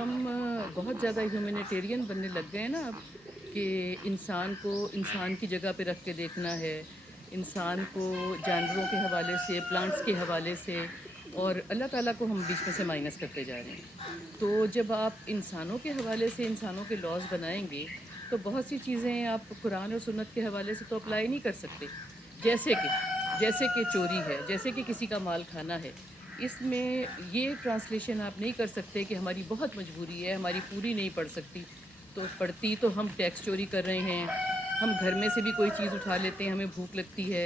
हम बहुत ज़्यादा ह्यूमैनिटेरियन बनने लग गए हैं ना अब कि इंसान को इंसान की जगह पे रख के देखना है। इंसान को जानवरों के हवाले से, प्लांट्स के हवाले से और अल्लाह ताला को हम बीच में से माइनस करते जा रहे हैं। तो जब आप इंसानों के हवाले से इंसानों के लॉज़ बनाएँगे, तो बहुत सी चीज़ें आप कुरान और सुन्नत के हवाले से तो अप्लाई नहीं कर सकते। जैसे कि जैसे कि चोरी है, जैसे कि किसी का माल खाना है। इसमें ये ट्रांसलेशन आप नहीं कर सकते कि हमारी बहुत मजबूरी है, हमारी पूरी नहीं पड़ सकती। तो पड़ती तो हम टैक्स चोरी कर रहे हैं, हम घर में से भी कोई चीज़ उठा लेते हैं, हमें भूख लगती है,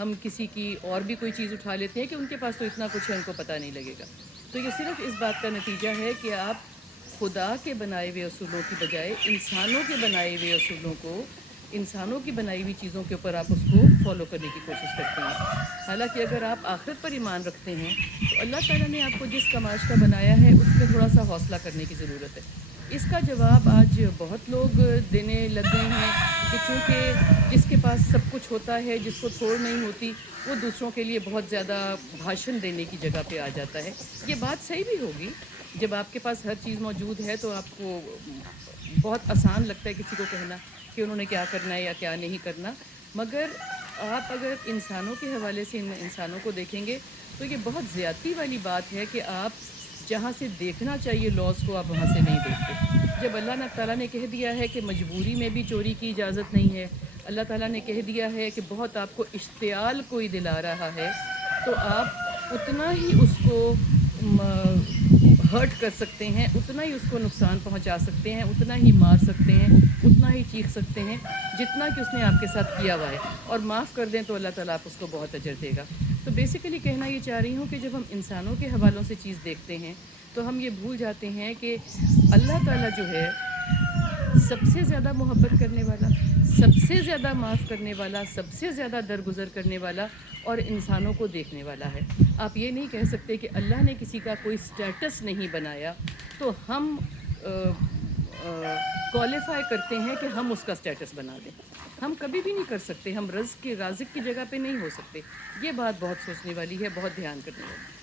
हम किसी की और भी कोई चीज़ उठा लेते हैं कि उनके पास तो इतना कुछ है, उनको पता नहीं लगेगा। तो ये सिर्फ़ इस बात का नतीजा है कि आप खुदा के बनाए हुए असूलों की बजाय इंसानों के बनाए हुए असूलों को, इंसानों की बनाई हुई चीज़ों के ऊपर आप उसको फ़ॉलो करने की कोशिश करते हैं। हालाँकि अगर आप आखिरत पर ईमान रखते हैं, तो अल्लाह ताला ने आपको जिस कमाश का बनाया है, उसमें थोड़ा-सा हौसला करने की ज़रूरत है। इसका जवाब आज बहुत लोग देने लग गए हैं कि चूँकि जिसके पास सब कुछ होता है, जिसको थोड़ नहीं होती, वो दूसरों के लिए बहुत ज़्यादा भाषण देने की जगह पे आ जाता है। ये बात सही भी होगी, जब आपके पास हर चीज़ मौजूद है तो आपको बहुत आसान लगता है किसी को कहना कि उन्होंने क्या करना है या क्या नहीं करना। मगर आप अगर इंसानों के हवाले से इन इंसानों को देखेंगे, तो ये बहुत ज़्यादती वाली बात है कि आप जहाँ से देखना चाहिए लॉज़ को, आप वहाँ से नहीं देखते। जब अल्लाह न ताला ने कह दिया है कि मजबूरी में भी चोरी की इजाज़त नहीं है, अल्लाह ताला ने कह दिया है कि बहुत आपको इश्तियाल कोई दिला रहा है, तो आप उतना ही उसको हर्ट कर सकते हैं, उतना ही उसको नुकसान पहुंचा सकते हैं, उतना ही मार सकते हैं, उतना ही चीख सकते हैं, जितना कि उसने आपके साथ किया हुआ है। और माफ़ कर दें तो अल्लाह ताला आप उसको बहुत अजर देगा। तो बेसिकली कहना ये चाह रही हूँ कि जब हम इंसानों के हवालों से चीज़ देखते हैं, तो हम ये भूल जाते हैं कि अल्लाह ताला जो है सबसे ज़्यादा मोहब्बत करने वाला, सबसे ज़्यादा माफ़ करने वाला, सबसे ज़्यादा दरगुज़र करने वाला और इंसानों को देखने वाला है। आप ये नहीं कह सकते कि अल्लाह ने किसी का कोई स्टेटस नहीं बनाया, तो हम क्वालिफ़ाई करते हैं कि हम उसका स्टेटस बना दें। हम कभी भी नहीं कर सकते, हम रज़्क़ के राज़िक़ की जगह पे नहीं हो सकते। ये बात बहुत सोचने वाली है, बहुत ध्यान करने वाली है।